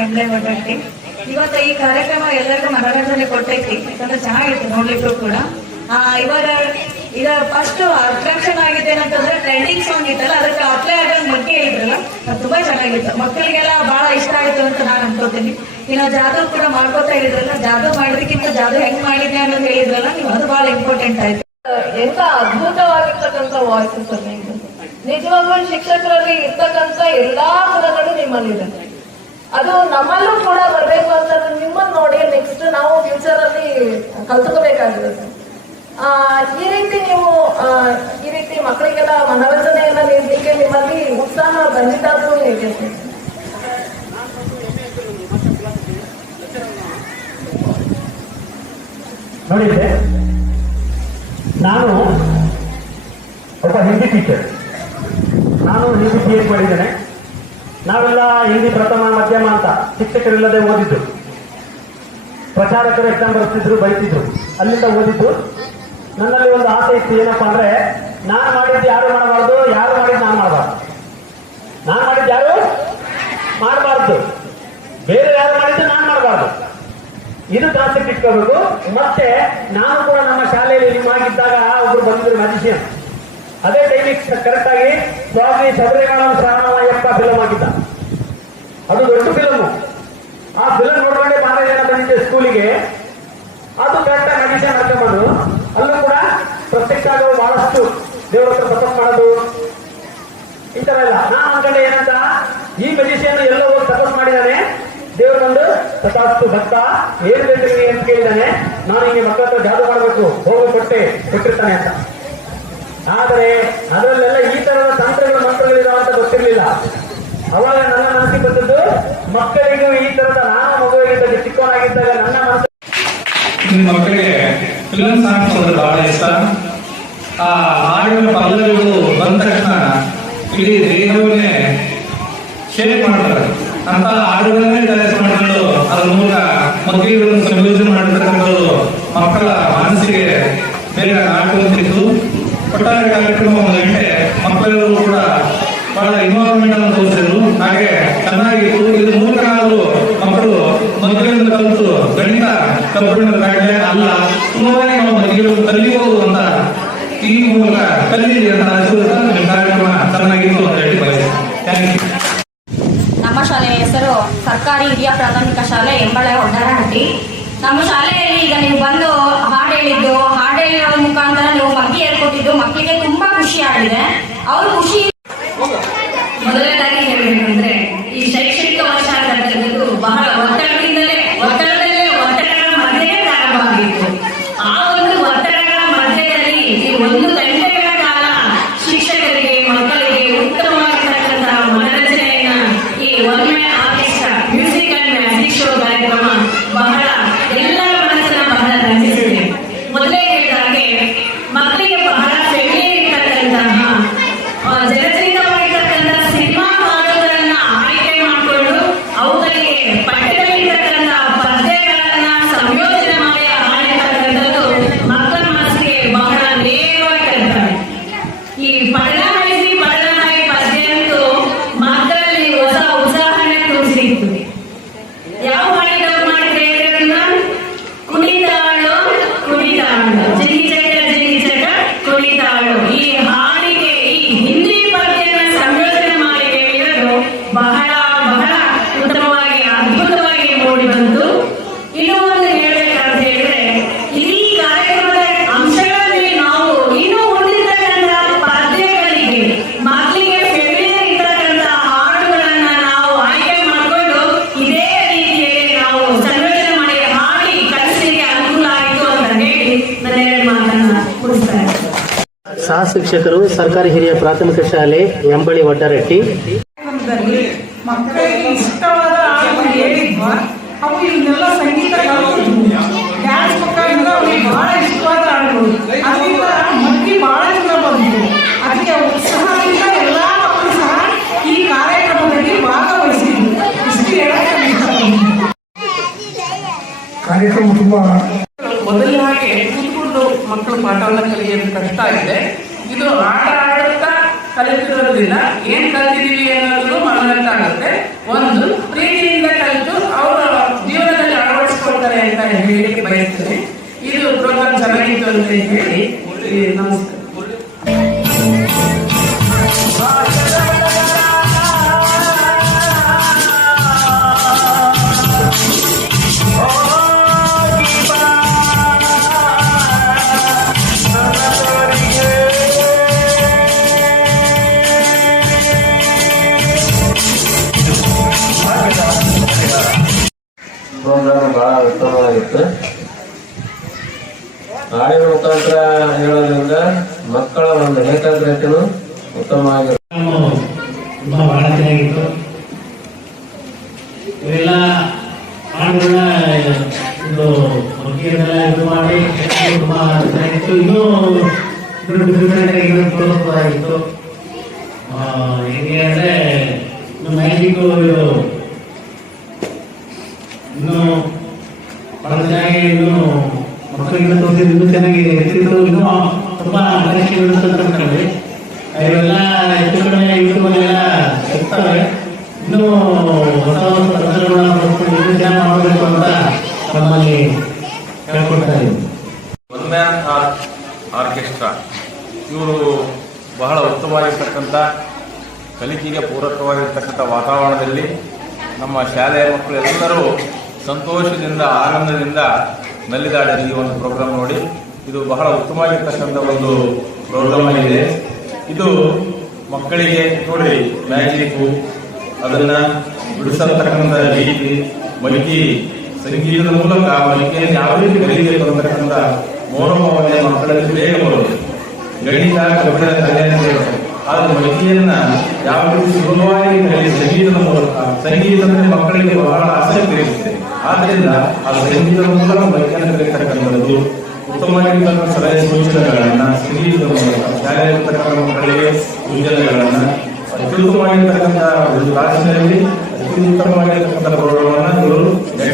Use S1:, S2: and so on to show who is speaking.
S1: ಎಂಬ್ಲೆ ಒಟ್ಟಟ್ಟಿ ಇವತ್ತು ಈ ಕಾರ್ಯಕ್ರಮ ಎಲ್ಲರಿಗೂ ಮನರಂಜನೆ ಕೊಟ್ಟೈತಿ ಯಾಕಂದ್ರೆ ಚೆನ್ನಾಗಿತ್ತು ನೋಡ್ಲಿಕ್ಕೂ ಕೂಡ. ಆ, ಇವಾಗ ಈಗ ಫಸ್ಟ್ ಅಟ್ರಾಕ್ಷನ್ ಆಗಿದೆ ಏನಂತಂದ್ರೆ ಟ್ರೆಂಡಿಂಗ್ ಸಾಂಗ್ ಇತ್ತಲ್ಲ ಅದಕ್ಕೆ ಅಪ್ಲೈ ಆಗೋದ್ ಬಗ್ಗೆ ಹೇಳಿದ್ರಲ್ಲ ಅದು ತುಂಬಾ ಚೆನ್ನಾಗಿತ್ತು. ಮಕ್ಕಳಿಗೆಲ್ಲ ಬಹಳ ಇಷ್ಟ ಆಯ್ತು ಅಂತ ನಾನು ಅನ್ಕೋತೀನಿ. ಇನ್ನು ಜಾದು ಕೂಡ ಮಾಡ್ಕೋತಾ ಇದ್ರಲ್ಲ ಜಾದು ಮಾಡೋದಕ್ಕಿಂತ ಜಾದು ಹೆಂಗ್ ಮಾಡಿದ್ದೆ ಅನ್ನೋದು ಹೇಳಿದ್ರಲ್ಲ ನೀವು ಅದು ಬಹಳ ಇಂಪಾರ್ಟೆಂಟ್ ಆಯ್ತು.
S2: ಎಂತ ಅದ್ಭುತವಾಗಿರ್ತಕ್ಕಂಥ ವಾಯ್ಸ್ ನಿಜವಾಗ್ಲೂ ಶಿಕ್ಷಕರಲ್ಲಿ ಇರ್ತಕ್ಕಂಥ ಎಲ್ಲಾ ಗುಣಗಳು ನಿಮ್ಮಲ್ಲಿದೆ. ಅದು ನಮ್ಮಲ್ಲೂ ಕೂಡ ಬರಬೇಕು ಅಂತ ನಿಮ್ಮನ್ನ ನೋಡಿ ನೆಕ್ಸ್ಟ್ ನಾವು ಫ್ಯೂಚರ್ ಅಲ್ಲಿ ಕಲ್ತ್ಕೋಬೇಕಾಗಿರುತ್ತೆ ಈ ರೀತಿ ನೀವು ಈ ರೀತಿ ಮಕ್ಕಳಿಗೆಲ್ಲ ಮನೋರಂಜನೆಯನ್ನ ನೀಡಲಿಕ್ಕೆ ನಿಮ್ಮಲ್ಲಿ ಉತ್ಸಾಹ ಬಂದಿದ್ದಾದ್ರೂ ಹೇಗೆ?
S3: ನೋಡಿದ್ರೆ, ನಾನು ಒಬ್ಬ ಹಿಂದಿ ಟೀಚರ್ ನಾನು ಹಿಂದಿ ಎಡ್ ಮಾಡಿದ್ದೇನೆ. ನಾವೆಲ್ಲ ಹಿಂದಿ ಪ್ರಥಮ, ಮಧ್ಯಮ ಅಂತ ಶಿಕ್ಷಕರಿಲ್ಲದೆ ಓದಿದ್ದು. ಪ್ರಚಾರಕರು ಎಕ್ಸಾಮ್ ಬರ್ತಿದ್ರು ಬೈತಿದ್ರು. ಅಲ್ಲಿಂದ ಓದಿದ್ದು. ನನ್ನಲ್ಲಿ ಒಂದು ಆಸೆ ಇತ್ತು, ಏನಪ್ಪಾ ಅಂದ್ರೆ ನಾನು ಮಾಡಿದ್ದು ಯಾರು ಮಾಡಬಾರ್ದು, ಯಾರು ಮಾಡಿದ್ದು ನಾನು ಮಾಡಬಾರ್ದು. ನಾನು ಮಾಡಿದ್ದು ಯಾರು? ಮಾಡಬಾರ್ದು. ಬೇರೆ ಯಾರು ಮಾಡಿದ್ದು ನಾನು ಮಾಡಬಾರ್ದು. ಇದು ಕಾನ್ಸೆಪ್ಟ್ ಇಟ್ಕೋಬೇಕು ಮತ್ತೆ ನಾನು ಕೂಡ ನಮ್ಮ ಶಾಲೆಯಲ್ಲಿ ನಿಮ್ಮಾಗಿದ್ದಾಗ ಒಬ್ರು ಬಂದಿದ್ರು ಮ್ಯಾಜಿಷಿಯನ್ ಅದೇ ಟೈಮಿಗೆ ಕರೆಕ್ಟ್ ಆಗಿ ಸ್ವಾಮಿ ಶಬರಿಮಲ ಶ್ರಾವಣಯ್ಯಪ್ಪ ಫಿಲಮ್ ಆಗಿದ್ದ. ಅದು ದೊಡ್ಡ ಫಿಲಮ್ ಆ ಫಿಲಮ್ ನೋಡ್ಕೊಂಡೆ ಮಾರನೇ ಜನ ಬಂದಿದ್ದೆ ಸ್ಕೂಲಿಗೆ ಅದು ಕರೆಕ್ಟ್ ಮ್ಯಾಜಿಷಿಯನ್ ಹಾಕೊಂಡ್ಬಂದು ಅಲ್ಲೂ ಕೂಡ ಪ್ರತ್ಯಕ್ಷ ಆಗೋ ಬಹಳಷ್ಟು ದೇವರ ಹತ್ರ ಮಾಡೋದು. ಈ ತರ ಇಲ್ಲ ನಾನು ಅನ್ಕೊಂಡೆ ಏನಂತ? ಈ ಮೆಜಿಷಿಯನ್ ಎಲ್ಲೋ ಹೋಗಿ ತಪಸ್ ಮಾಡಿದಾನೆ ದೇವ್ರ ಬಂದು ತಥಾಸ್ತು ಭಕ್ತ, ಏನ್ ಬೇಕು ಅಂತ ಕೇಳಿದಾನೆ. ನಾನು ಹಿಂಗೆ ಮಕ್ಕಳ ಹತ್ರ ಜಾದು ಮಾಡಬೇಕು. ಹೋಗೋ, ಕೊಟ್ಟೆ, ಕೊಟ್ಟಿರ್ತಾನೆ ಅಂತ. ಆದರೆ ಅದರಲ್ಲೆಲ್ಲ ಈ ತರದ ಅವಾಗ ನನ್ನ ಮನಸ್ಸಿಗೆ ಬಂದದ್ದು, ಮಕ್ಕಳಿಗೂ ಈ ತರದ ನಾನು ಮಗುವಾಗಿದ್ದಾಗ, ಚಿಕ್ಕವನಾಗಿದ್ದಾಗ ನನ್ನ ಮನಸ್ಸು
S4: ನಿಮ್ಮ ಮಕ್ಕಳಿಗೆ ಫಿಲಂ ಸಾಂಗ್ಸ್ ಅಂದ್ರೆ ಬಹಳ ಇಷ್ಟ. ಆ ಹಾಡಿನ ಪಲ್ಲವಿಗಳು ಬಂದ ತಕ್ಷಣ ಇಡೀ ದೇಹವನ್ನೇ ಶೇರ್ ಮಾಡ್ತಾರೆ. ಅಂತ ಹಾಡುಗಳನ್ನೇ ತಯಾರಿಸಿ ಮಾಡ್ಕೊಂಡು ಅದ್ರ ಮೂಲಕ ಮಕ್ಕಳಿಗಳನ್ನು ಸಂಯೋಜನೆ ಮಾಡಿರ್ತಕ್ಕಂಥದ್ದು ಮಕ್ಕಳ ಮನಸ್ಸಿಗೆ ಬೇಗ ನಾಟುವಂತಿತ್ತು ಒಟ್ಟಾರೆ ಕಾರ್ಯಕ್ರಮ ಒಂದು ಗಂಟೆ ಮಕ್ಕಳೆಲ್ಲರೂ ಕೂಡ ಬಹಳ ಇನ್ವಾಲ್ವ್ಮೆಂಟ್ ಅನ್ನು ತೋರಿಸಿದ್ರು. ಹಾಗೆ ಚೆನ್ನಾಗಿತ್ತು ಇದ್ರ ಮೂಲಕ ಆದರೂ ಮಕ್ಕಳು ಮದುವೆಯಿಂದ ಕಲಿತು ಗಣಿತ ಕಬ್ಬಿಣದ ಕಾಯಿಲೆ ಅಲ್ಲ ಸುಲಭವಾಗಿ ನಾವು ಮದುವೆ ಕಲಿಯೋದು ಅಂತ ಈ ಮೂಲಕ ಕಲೀಲಿ ಅಂತ ಅನಿಸುತ್ತಾ ನಿಮ್ಮ ಕಾರ್ಯಕ್ರಮ ಚೆನ್ನಾಗಿತ್ತು ಅಂತ ಹೇಳಿ ಬಯಸ್ತೀನಿ ಥ್ಯಾಂಕ್ ಯು
S5: ನಮ್ಮ ಶಾಲೆಯ ಹೆಸರು ಸರ್ಕಾರಿ ಹಿರಿಯ ಪ್ರಾಥಮಿಕ ಶಾಲೆ ಎಂಬಳೆ ಹೊಡ್ಡರಹಟ್ಟಿ ನಮ್ಮ ಶಾಲೆಯಲ್ಲಿ ಈಗ ನೀವು ಬಂದು ಹಾಡು ಹೇಳಿದ್ದು, ಹಾಡು ಹೇಳೋ ಮುಖಾಂತರ ನೀವು ಮಗ್ಗಿ ಹೇಳ್ಕೊಟ್ಟಿದ್ದು ಮಕ್ಕಳಿಗೆ ತುಂಬಾ ಖುಷಿ ಆಗಿದೆ. ಅವ್ರ ಖುಷಿ
S6: ಸಹ ಶಿಕ್ಷಕರು ಸರ್ಕಾರಿ ಹಿರಿಯ ಪ್ರಾಥಮಿಕ ಶಾಲೆ ಎಂಬಳಿ ಒಡ್ಡರಟ್ಟಿ
S7: ಕಾರ್ಯಕ್ರಮದಲ್ಲಿ ಮಕ್ಕಳಿಗೆ ಇಷ್ಟವಾದ ಹಾಡು ಹೇಳಿದ್ವ? ಅವು ಇವನ್ನೆಲ್ಲ ಸಂಗೀತ ಕಲಿತಿದ್ವು ಡ್ಯಾನ್ಸ್ ಮುಖಾಂತರ ಅವ್ರಿಗೆ ಬಹಳ ಇಷ್ಟವಾದ ಹಾಡುಗಳು ಅದರಿಂದ ಮಕ್ಕಳು ಬಹಳ ಜನ ಬಂತು. ಅದಕ್ಕೆ ಉತ್ಸಾಹದಿಂದ ಎಲ್ಲ ಮಕ್ಕಳು ಸಹ ಈ ಕಾರ್ಯಕ್ರಮದಲ್ಲಿ ಭಾಗವಹಿಸಿದ್ರು. ಇಷ್ಟು ಹೇಳಕ್ಕೆ
S8: ಕಾರ್ಯಕ್ರಮ ತುಂಬಾ
S9: ಮೊದಲ ಹಾಗೆ ಕೂತ್ಕೊಂಡು ಮಕ್ಕಳು ಪಾಠವನ್ನು ಕಲಿಯೋದು ಕಷ್ಟ ಇದೆ ಇದು ಆಟ ಆಡುತ್ತಾ ಕಲಿತಿರೋದ್ರಿಂದ ಏನ್ ಕಲ್ತಿದೀವಿ ಅನ್ನೋದು ಮನರಂತ ಆಗುತ್ತೆ ಒಂದು, ಪ್ರೀತಿಯಿಂದ ಕಲಿತು ಅವರ ಜೀವನದಲ್ಲಿ ಅಳವಡಿಸ್ಕೊಳ್ತಾರೆ ಅಂತ ಹೇಳಿ ಬಯಸ್ತೇನೆ. ಇದು
S8: ಪ್ರೋಗ್ರಾಮ್ ಚೆನ್ನಾಗಿತ್ತು
S6: ಅಂತ ಹೇಳಿ ನಮಸ್ಕಾರ. ಇವೆಲ್ಲ ಹಾಡುಗಳ ಇದು ಭಕ್ತಿಯನ್ನೆಲ್ಲ ಇದು ಮಾಡಿ, ತುಂಬಾ ಚೆನ್ನಾಗಿತ್ತು. ಇನ್ನೂ ಡಿಫ್ರೆಂಟ್ ಆಗಿ ಹೇಗೆ ಅಂದ್ರೆ ಮ್ಯಾಜಿಕ್ ಇನ್ನು ಬಹಳ ಚೆನ್ನಾಗಿ ಇನ್ನು ಮಕ್ಕಳಿಗೆ ತೋರಿಸಿದ್ದು ಇನ್ನೂ ಚೆನ್ನಾಗಿ ಹೆಚ್ಚಿದ್ರು ಇನ್ನೂ ತುಂಬಾ ಅಂತ ಅನ್ಕೊಂಡ್ವಿ ಇವೆಲ್ಲ ಹೆಚ್ಚು ಕಡಿಮೆ ಯೂಟ್ಯೂಬಲ್ಲೆಲ್ಲ ಇರ್ತವೆ ಇನ್ನೂ ಹೊಸ ಹೊಸ ತಂತ್ರಗಳನ್ನ ಮಾಡಬೇಕು ಅಂತ ನಮ್ಮಲ್ಲಿ ಇದ್ದೀವಿ
S10: ಒನ್ ಮ್ಯಾನ್ ಆರ್ಕೆಸ್ಟ್ರಾ. ಇವರು ಬಹಳ ಉತ್ತಮವಾಗಿರ್ತಕ್ಕಂಥ, ಕಲಿಕೆಗೆ ಪೂರಕವಾಗಿರ್ತಕ್ಕಂಥ ವಾತಾವರಣದಲ್ಲಿ ನಮ್ಮ ಶಾಲೆಯ ಮಕ್ಕಳು ಎಲ್ಲರೂ ಸಂತೋಷದಿಂದ, ಆನಂದದಿಂದ ನಲಿದಾಡಿದ ಈ ಒಂದು ಪ್ರೋಗ್ರಾಮ್ ನೋಡಿ. ಇದು ಬಹಳ ಉತ್ತಮವಾಗಿರ್ತಕ್ಕಂಥ ಒಂದು ಪ್ರೋಗ್ರಾಮ್ ಆಗಿದೆ. ಇದು ಮಕ್ಕಳಿಗೆ ನೋಡಿ ಮ್ಯಾಜಿಕ್ಕು ಅದನ್ನ ಬಿಡಿಸತಕ್ಕಂಥ ರೀತಿ ಮಲಿಕೆ ಸಂಗೀತದ ಮೂಲಕ ಮಲಿಕೆಯಲ್ಲಿ ಯಾವ ರೀತಿ ಕಲಿಬೇಕು ಅಂತಕ್ಕಂಥ ಮೌನಭಾವನೆ ಮಕ್ಕಳಲ್ಲಿ ಬೇಗ ಬರೋದು ಗಣಿತ ಕಬ್ಬಿಣ ಕಲೆ ಆದ್ರೆ ಮಲಿಕೆಯನ್ನ ಯಾವ ರೀತಿ ಸುಲಭವಾಗಿ ಕಲಿ ಸಂಗೀತದ ಮೂಲಕ, ಸಂಗೀತ ಅಂದ್ರೆ ಮಕ್ಕಳಿಗೆ ಬಹಳ ಆಸಕ್ತಿ ಇರುತ್ತೆ. ಆದ್ರಿಂದ ಆ ಸಂಗೀತದ ಮೂಲಕ ಮಲಿಕೆಯನ್ನು ಕಲಿತಕ್ಕಂಥದ್ದು ಉತ್ತಮವಾಗಿರ್ತಕ್ಕಂಥ ಸಲಹೆ ಸೂಚನೆಗಳನ್ನ, ಸಂಗೀತದ ಮೂಲಕ ಶಾಲೆಯಲ್ಲಿರ್ತಕ್ಕಂಥ ಮಕ್ಕಳಿಗೆ ಸೂಚನೆಗಳನ್ನ ಅತ್ಯುತ್ತಮವಾಗಿರ್ತಕ್ಕಂಥ ಒಂದು ರಾಜ್ಯದಲ್ಲಿ ಅತ್ಯುತ್ತಮವಾಗಿರ್ತಕ್ಕಂಥ ಗೌರವವನ್ನು ಇವರು ನಮ್ಮ